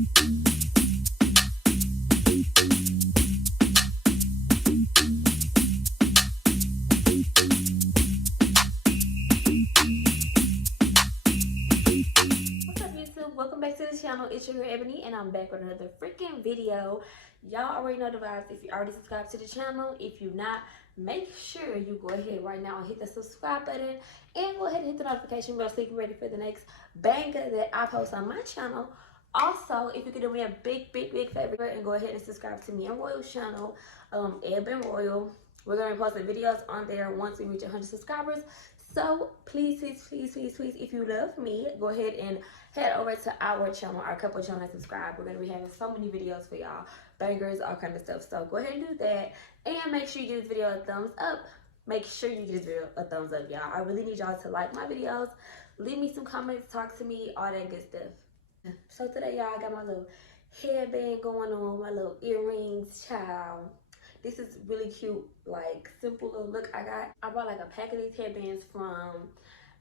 What's up, YouTube? Welcome back to the channel. It's your girl Ebony, and I'm back with another freaking video. Y'all already know the vibes. If you already subscribed to the channel, if you not, make sure you go ahead right now and hit the subscribe button and go ahead and hit the notification bell so you can be ready for the next banger that I post on my channel. Also, if you could do me a big favor and go ahead and subscribe to me and Royal's channel, Ebony Royal. We're gonna be posting videos on there once we reach 100 subscribers. So please, if you love me, go ahead and head over to our channel, our couple channel, and subscribe. We're gonna be having so many videos for y'all, bangers, all kind of stuff. So go ahead and do that, and make sure you give this video a thumbs up. Make sure you give this video a thumbs up, y'all. I really need y'all to like my videos, leave me some comments, talk to me, all that good stuff. So today, y'all, I got my little headband going on, my little earrings, child. This is really cute, like simple little look I got. I bought like a pack of these headbands from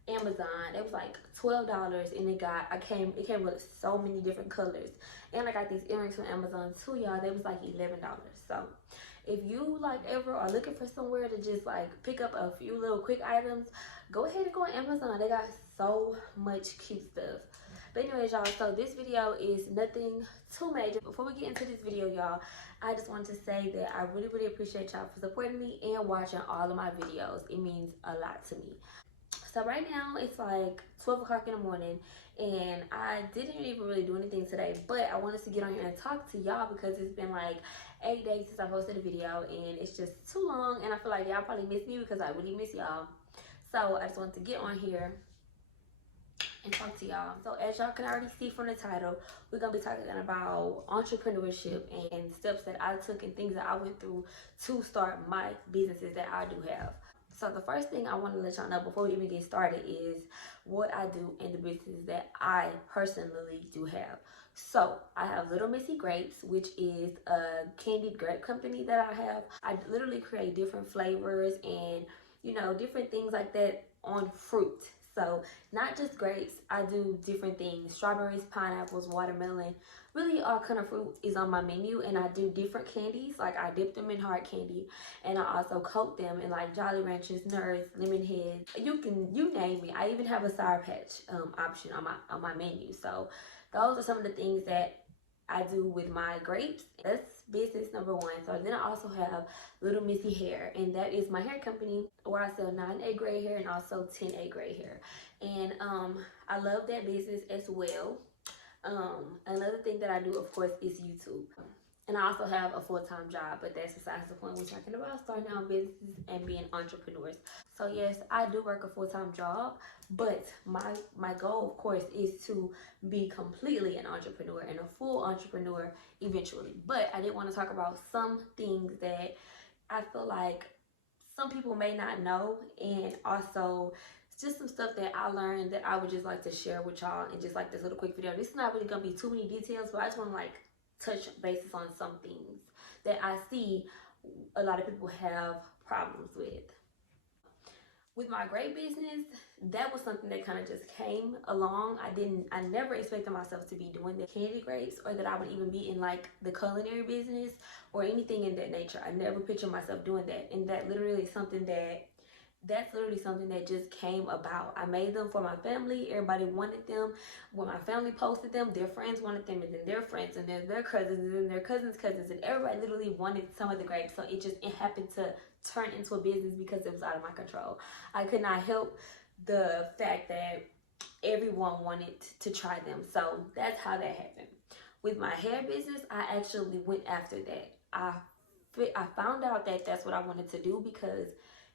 Amazon. It was like $12, and it came with so many different colors. And I got these earrings from Amazon too, y'all. They was like $11. So if you like ever are looking for somewhere to just like pick up a few little quick items, go ahead and go on Amazon. They got so much cute stuff. But anyways, y'all, so this video is nothing too major. Before we get into this video, y'all, I just wanted to say that I really appreciate y'all for supporting me and watching all of my videos. It means a lot to me. So right now it's like 12 o'clock in the morning, and I didn't even really do anything today, but I wanted to get on here and talk to y'all because it's been like 8 days since I posted a video, and it's just too long, and I feel like y'all probably miss me because I really miss y'all. So I just wanted to get on here and talk to y'all. So as y'all can already see from the title, we're gonna be talking about entrepreneurship and steps that I took and things that I went through to start my businesses that I do have. So the first thing I want to let y'all know before we even get started is what I do in the business that I personally do have. So I have Little Missy Grapes, which is a candied grape company that I have. I literally create different flavors and, you know, different things like that on fruit. So not just grapes, I do different things: strawberries, pineapples, watermelon, really all kind of fruit is on my menu. And I do different candies, like I dip them in hard candy, and I also coat them in like Jolly Ranchers, Nerds, Lemon Heads, you name it. I even have a Sour Patch option on my menu. So those are some of the things that I do with my grapes. That's business number one. So then I also have Little Missy Hair, and that is my hair company where I sell 9A gray hair and also 10A gray hair. And I love that business as well. Another thing that I do, of course, is YouTube. And I also have a full-time job, but that's besides the point. We're talking about starting our businesses and being entrepreneurs. So yes, I do work a full-time job, but my goal, of course, is to be completely an entrepreneur and a full entrepreneur eventually. But I did want to talk about some things that I feel like some people may not know, and also just some stuff that I learned that I would just like to share with y'all in just like this little quick video. This is not really gonna be too many details, but I just want to like touch bases on some things that I see a lot of people have problems with. With my grape business, that was something that kind of just came along. I never expected myself to be doing the candy grapes, or that I would even be in like the culinary business or anything in that nature. I never pictured myself doing that. And that's literally something that just came about. I made them for my family. Everybody wanted them. When my family posted them, their friends wanted them, and then their friends, and then their cousins, and then their cousins' cousins, and everybody literally wanted some of the grapes. So it happened to turn into a business because it was out of my control. I could not help the fact that everyone wanted to try them. So that's how that happened. With my hair business, I actually went after that. I found out that that's what I wanted to do, because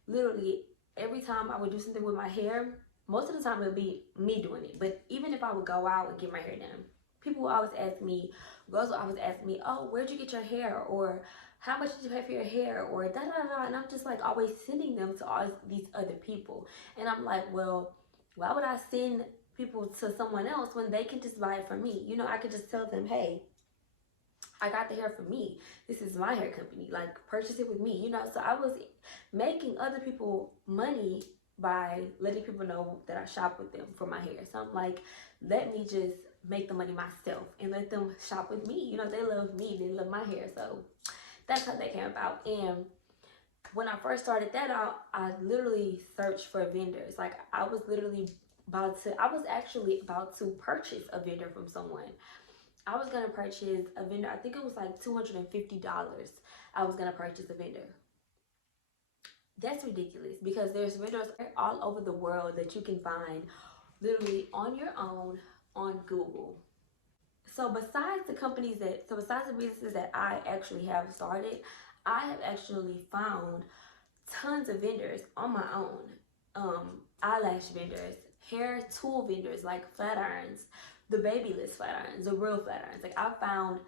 literally every time I would do something with my hair, most of the time it would be me doing it. But even if I would go out and get my hair done, people would always ask me, girls would always ask me, oh, where'd you get your hair? Or how much did you pay for your hair? Or da da da. And I'm just like always sending them to all these other people. And I'm like, well, why would I send people to someone else when they can just buy it from me? You know, I could just tell them, hey, I got the hair for me. This is my hair company. Like, purchase it with me, you know? So I was making other people money by letting people know that I shop with them for my hair. So I'm like, let me just make the money myself and let them shop with me. You know, they love me, they love my hair. So that's how that came about. And when I first started that out, I literally searched for vendors. Like I was actually about to purchase a vendor from someone. I was gonna purchase a vendor. I think it was like $250. I was gonna purchase a vendor. That's ridiculous because there's vendors all over the world that you can find literally on your own on Google. So besides the businesses that I actually have started, I have actually found tons of vendors on my own. Eyelash vendors, hair tool vendors like flat irons, the Babyliss flat irons, the real flat irons. Like I found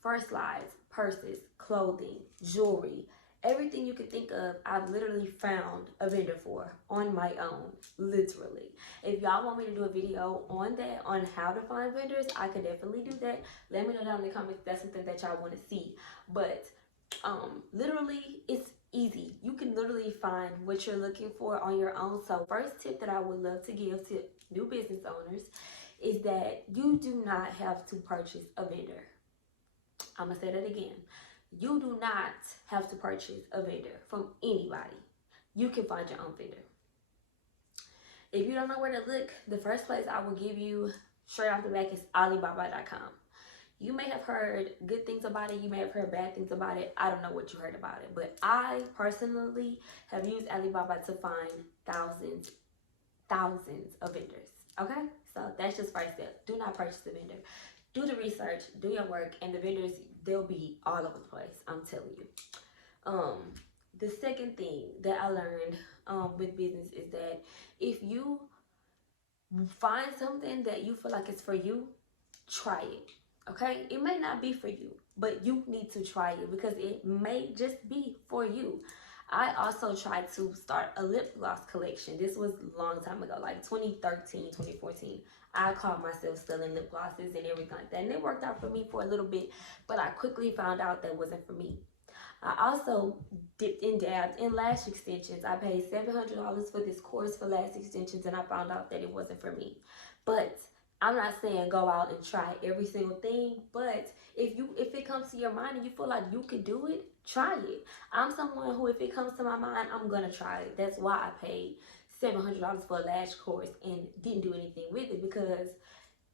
First Slides, purses, clothing, jewelry, everything you could think of. I've literally found a vendor for on my own, literally. If y'all want me to do a video on that, on how to find vendors, I could definitely do that. Let me know down in the comments if that's something that y'all want to see. But literally, it's easy. You can literally find what you're looking for on your own. So first tip that I would love to give to new business owners is that you do not have to purchase a vendor. I'm gonna say that again. You do not have to purchase a vendor from anybody. You can find your own vendor. If you don't know where to look, the first place I will give you straight off the back is Alibaba.com. You may have heard good things about it. You may have heard bad things about it. I don't know what you heard about it. But I personally have used Alibaba to find thousands of vendors. Okay? So that's just first step. Do not purchase a vendor. Do the research, do your work, and the vendors, they'll be all over the place. I'm telling you. The second thing that I learned with business is that if you find something that you feel like it's for you, try it. Okay, it may not be for you, but you need to try it because it may just be for you. I also tried to start a lip gloss collection. This was a long time ago, like 2013, 2014. I called myself selling lip glosses and everything like that. And it worked out for me for a little bit, but I quickly found out that wasn't for me. I also dipped and dabbed in lash extensions. I paid $700 for this course for lash extensions, and I found out that it wasn't for me. But I'm not saying go out and try every single thing, but if it comes to your mind and you feel like you can do it, try it. I'm someone who, if it comes to my mind, I'm gonna try it. That's why I paid $700 for a lash course and didn't do anything with it, because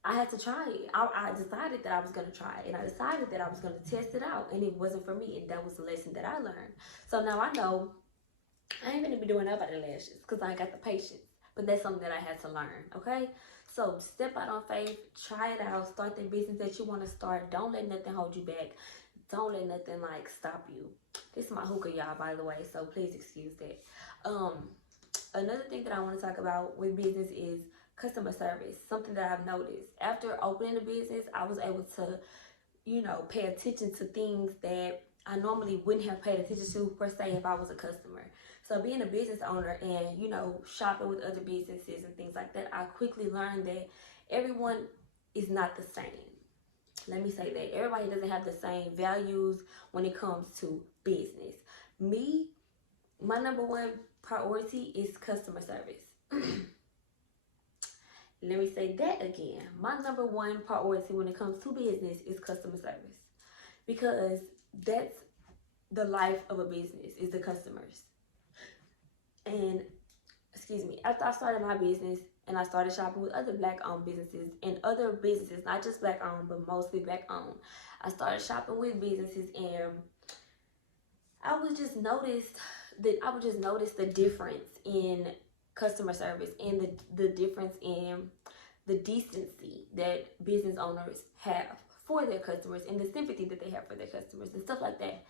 I had to try it. I decided that I was gonna try it, and I decided that I was gonna test it out, and it wasn't for me, and that was the lesson that I learned. So now I know I ain't gonna be doing nobody lashes because I ain't got the patience, but that's something that I had to learn. Okay. So step out on faith, try it out, start the business that you want to start. Don't let nothing hold you back. Don't let nothing like stop you. This is my hookah, y'all, by the way, so please excuse that. Another thing that I want to talk about with business is customer service. Something that I've noticed. After opening a business, I was able to, pay attention to things that I normally wouldn't have paid attention to per se if I was a customer. So being a business owner and, shopping with other businesses and things like that, I quickly learned that everyone is not the same. Let me say that. Everybody doesn't have the same values when it comes to business. My number one priority is customer service. Let me say that again. My number one priority when it comes to business is customer service. Because that's the life of a business, is the customers. And, after I started my business and I started shopping with other Black-owned businesses and other businesses, not just Black-owned, but mostly Black-owned, I started shopping with businesses, and I would just notice the difference in customer service and the difference in the decency that business owners have for their customers and the sympathy that they have for their customers and stuff like that.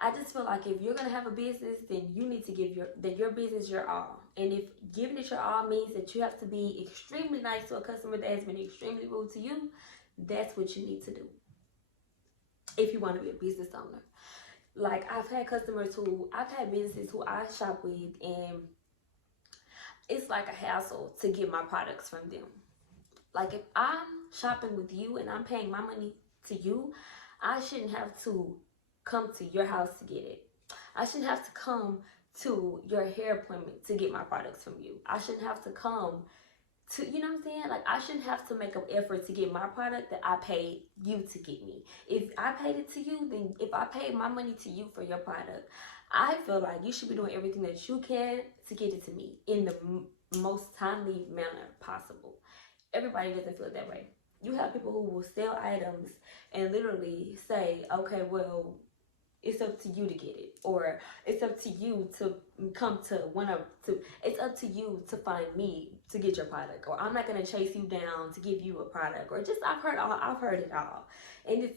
I just feel like if you're going to have a business, then you need to give your business your all. And if giving it your all means that you have to be extremely nice to a customer that has been extremely rude to you, that's what you need to do if you want to be a business owner. Like, I've had businesses who I shop with, and it's like a hassle to get my products from them. Like, if I'm shopping with you and I'm paying my money to you, I shouldn't have to come to your house to get it. I shouldn't have to come to your hair appointment to get my products from you. I shouldn't have to come to, you know what I'm saying? Like, I shouldn't have to make an effort to get my product that I paid you to get me. If I paid it to you, then if I paid my money to you for your product, I feel like you should be doing everything that you can to get it to me in the most timely manner possible. Everybody doesn't feel that way. You have people who will sell items and literally say, okay, well, it's up to you to get it, or it's up to you to come to it's up to you to find me to get your product, or I'm not going to chase you down to give you a product, or just I've heard it all, and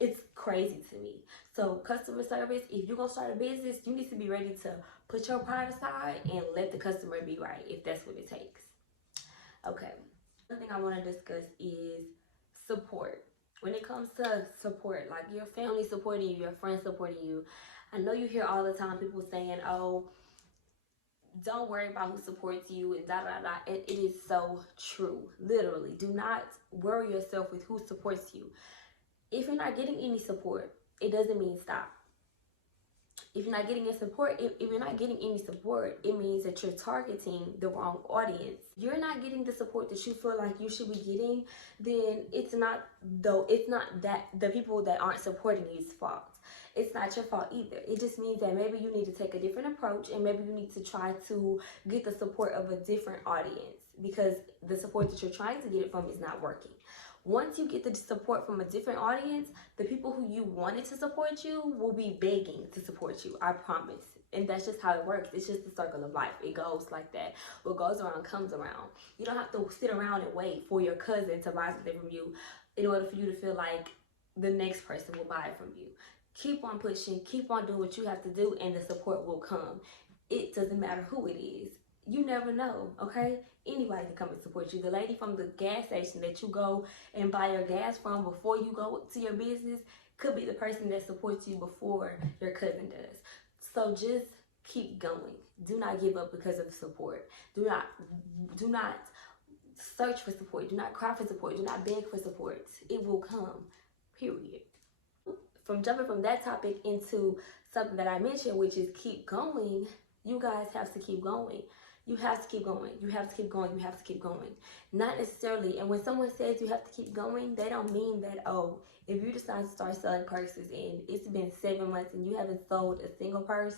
it's crazy to me. So customer service, if you're going to start a business, you need to be ready to put your pride aside and let the customer be right, if that's what it takes. Okay, another thing I want to discuss is support. When it comes to support, like your family supporting you, your friends supporting you, I know you hear all the time people saying, oh, don't worry about who supports you and da da da. And it is so true. Literally, do not worry yourself with who supports you. If you're not getting any support, it doesn't mean stop. If you're not getting any support, if you're not getting any support, it means that you're targeting the wrong audience. If you're not getting the support that you feel like you should be getting, then it's not that the people that aren't supporting you's fault. It's not your fault either. It just means that maybe you need to take a different approach, and maybe you need to try to get the support of a different audience, because the support that you're trying to get it from is not working. Once you get the support from a different audience, the people who you wanted to support you will be begging to support you, I promise. And that's just how it works. It's just the circle of life. It goes like that. What goes around comes around. You don't have to sit around and wait for your cousin to buy something from you in order for you to feel like the next person will buy it from you. Keep on pushing, keep on doing what you have to do, and the support will come. It doesn't matter who it is. You never know, okay? Anybody can come and support you. The lady from the gas station that you go and buy your gas from before you go to your business could be the person that supports you before your cousin does. So just keep going. Do not give up because of support. Do not search for support. Do not cry for support. Do not beg for support. It will come, period. From jumping from that topic into something that I mentioned, which is keep going, you guys have to keep going. You have to keep going. You have to keep going. You have to keep going. Not necessarily. And when someone says you have to keep going, they don't mean that, oh, if you decide to start selling purses and it's been 7 months and you haven't sold a single purse,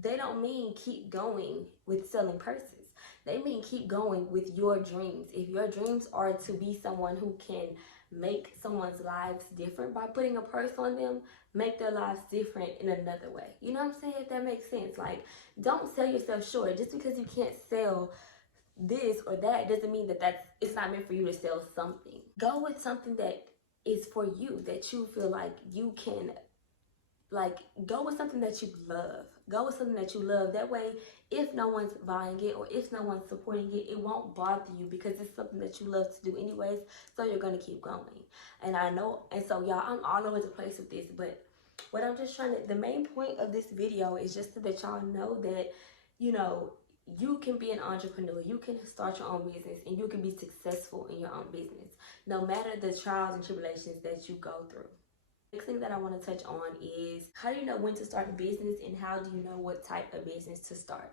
they don't mean keep going with selling purses. They mean keep going with your dreams. If your dreams are to be someone who can make someone's lives different by putting a purse on them, make their lives different in another way. You know what I'm saying? If that makes sense. Like, don't sell yourself short. Just because you can't sell this or that doesn't mean that it's not meant for you to sell something. Go with something that is for you, that you feel like you can, like, go with something that you love. Go with something that you love. That way, if no one's buying it or if no one's supporting it, it won't bother you because it's something that you love to do anyways. So you're going to keep going. And I know, and so y'all, I'm all over the place with this, but what I'm just trying to, the main point of this video is just so that y'all know that, you know, you can be an entrepreneur. You can start your own business and you can be successful in your own business, no matter the trials and tribulations that you go through. Next thing that I want to touch on is, how do you know when to start a business and how do you know what type of business to start?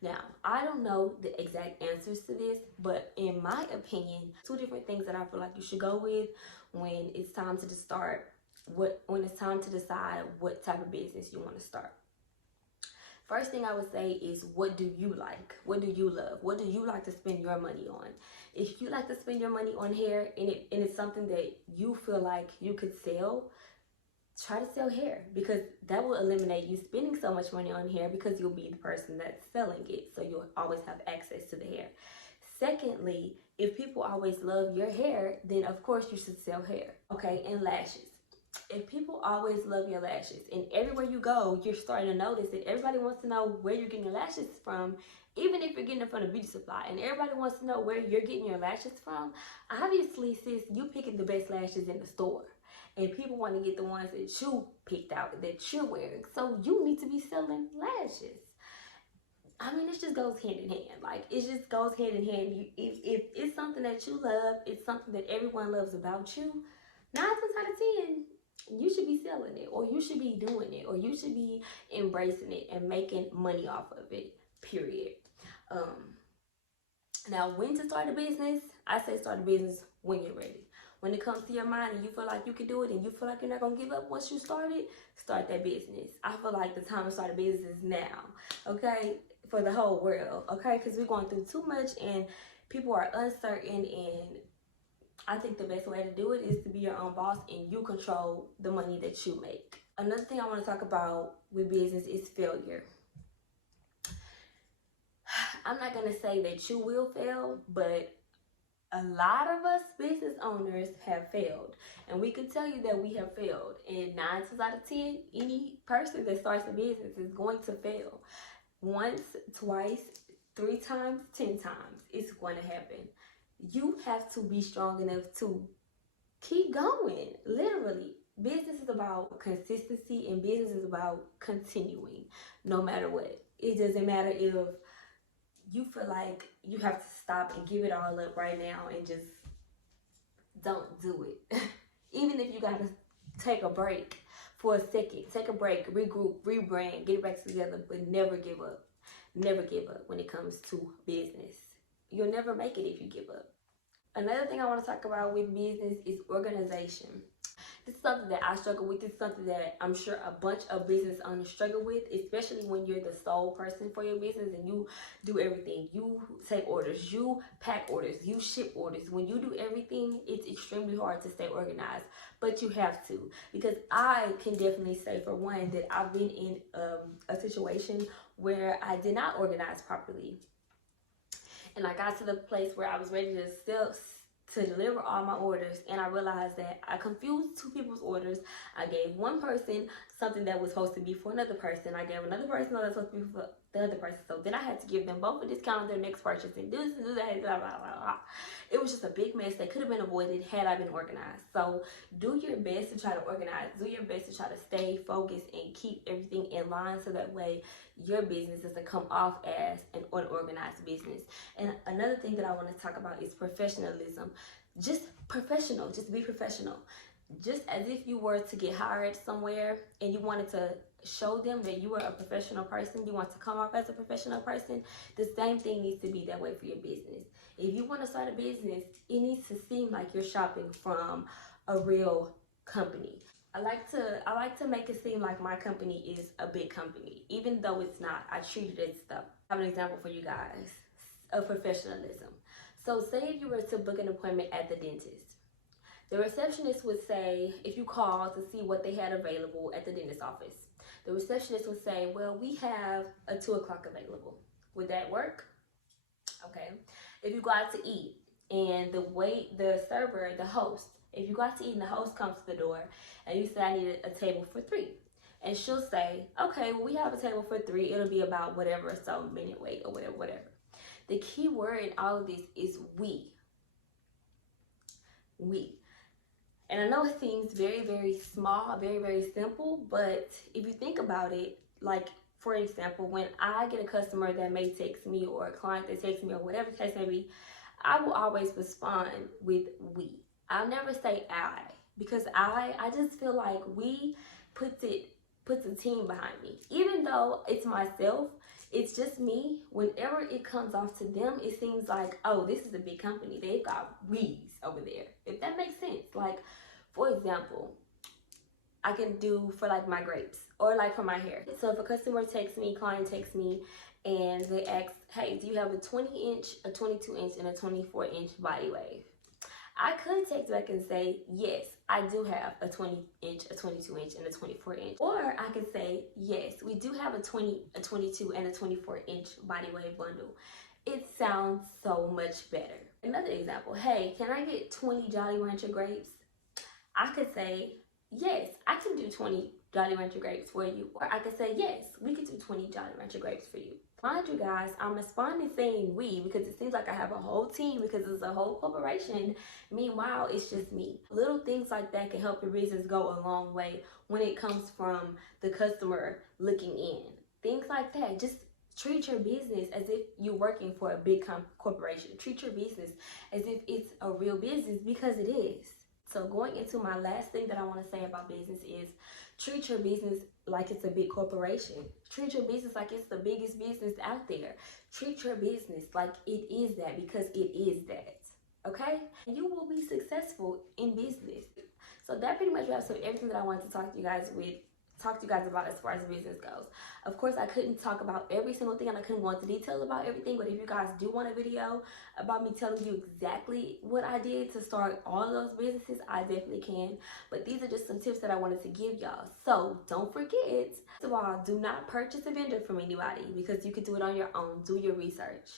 Now, I don't know the exact answers to this, but in my opinion, 2 different things that I feel like you should go with when it's time to start, when it's time to decide what type of business you want to start. First thing I would say is, what do you like? What do you love? What do you like to spend your money on? If you like to spend your money on hair and it's something that you feel like you could sell, try to sell hair, because that will eliminate you spending so much money on hair because you'll be the person that's selling it. So you'll always have access to the hair. Secondly, if people always love your hair, then of course you should sell hair. Okay, and lashes. If people always love your lashes and everywhere you go, you're starting to notice that everybody wants to know where you're getting your lashes from, even if you're getting it from a beauty supply, and everybody wants to know where you're getting your lashes from, obviously, sis, you picking the best lashes in the store. And people want to get the ones that you picked out, that you're wearing. So you need to be selling lashes. I mean, it just goes hand in hand. Like, it just goes hand in hand. If it's something that you love, it's something that everyone loves about you, 9 times out of 10, you should be selling it, or you should be doing it, or you should be embracing it and making money off of it, period. Now, when to start a business? I say start a business when you're ready. When it comes to your mind and you feel like you can do it and you feel like you're not going to give up once you start it, start that business. I feel like the time to start a business is now, okay? For the whole world, okay? Because we're going through too much and people are uncertain, and I think the best way to do it is to be your own boss and you control the money that you make. Another thing I want to talk about with business is failure. I'm not going to say that you will fail, but a lot of us business owners have failed, and we can tell you that we have failed. And 9 times out of 10, any person that starts a business is going to fail. Once, twice, 3 times, 10 times, it's going to happen. You have to be strong enough to keep going. Literally, business is about consistency, and business is about continuing no matter what. It doesn't matter if you feel like you have to stop and give it all up right now and just don't do it. Even if you gotta take a break for a second, take a break, regroup, rebrand, get it back together, but never give up. Never give up when it comes to business. You'll never make it if you give up. Another thing I want to talk about with business is organization. This is something that I struggle with. This is something that I'm sure a bunch of business owners struggle with, especially when you're the sole person for your business and you do everything. You take orders, you pack orders, you ship orders. When you do everything, it's extremely hard to stay organized, but you have to. Because I can definitely say, for one, that I've been in a situation where I did not organize properly. And I got to the place where I was ready to deliver all my orders, and I realized that I confused 2 people's orders. I gave one person something that was supposed to be for another person. I gave another person that was supposed to be for the other person. So then I had to give them both a discount on their next purchase and do this and do that, blah, blah, blah, blah. It was just a big mess that could have been avoided had I been organized. So do your best to try to organize. Do your best to try to stay focused and keep everything in line, so that way your business doesn't come off as an unorganized business. And another thing that I want to talk about is professionalism. Just professional. Just be professional. Just as if you were to get hired somewhere and you wanted to show them that you are a professional person, you want to come off as a professional person, the same thing needs to be that way for your business. If you want to start a business, it needs to seem like you're shopping from a real company. I like to make it seem like my company is a big company, even though it's not. I treat it as stuff. I have an example for you guys of professionalism. So say if you were to book an appointment at the dentist. The receptionist would say, if you call to see what they had available at the dentist office, the receptionist would say, well, we have a 2 o'clock available. Would that work? Okay. If you go out to eat and the server, the host, if you go out to eat and the host comes to the door and you say, I need a table for 3. And she'll say, okay, well, we have a table for 3. It'll be about whatever, so minute wait or whatever. The key word in all of this is we. We. And I know it seems very, very small, very, very simple, but if you think about it, like, for example, when I get a customer that may text me or a client that texts me or whatever the case may be, I will always respond with we. I'll never say I, because I just feel like we puts a team behind me. Even though it's myself, it's just me. Whenever it comes off to them, it seems like, oh, this is a big company. They've got we's over there. If that makes sense. Like, for example, I can do for like my grapes or like for my hair. So if a customer texts me, client texts me, and they ask, hey, do you have a 20-inch, a 22-inch, and a 24-inch body wave? I could text back and say, yes, I do have a 20-inch, a 22-inch, and a 24-inch. Or I could say, yes, we do have a 20, a 22, and a 24-inch body wave bundle. It sounds so much better. Another example, hey, can I get 20 Jolly Rancher grapes? I could say, yes, I can do 20 Jolly Rancher grapes for you. Or I could say, yes, we could do 20 Jolly Rancher grapes for you. Mind you guys, I'm responding saying we because it seems like I have a whole team because it's a whole corporation. Meanwhile, it's just me. Little things like that can help your business go a long way when it comes from the customer looking in. Things like that. Just treat your business as if you're working for a big corporation. Treat your business as if it's a real business because it is. So going into my last thing that I want to say about business is treat your business like it's a big corporation. Treat your business like it's the biggest business out there. Treat your business like it is that, because it is that. Okay? You will be successful in business. So that pretty much wraps up everything that I wanted to talk to you guys about as far as business goes. Of course, I couldn't talk about every single thing and I couldn't go into detail about everything, but if you guys do want a video about me telling you exactly what I did to start all of those businesses, I definitely can. But these are just some tips that I wanted to give y'all. So don't forget, first of all, do not purchase a vendor from anybody, because you can do it on your own. Do your research.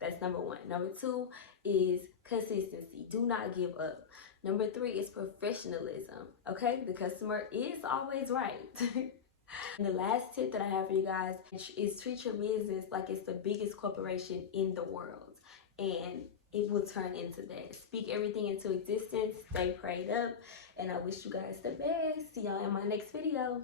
That's number one. Number two is consistency. Do not give up. Number three is professionalism. Okay, the customer is always right. And the last tip that I have for you guys is treat your business like it's the biggest corporation in the world, and it will turn into that. Speak everything into existence. Stay prayed up, and I wish you guys the best. See y'all in my next video.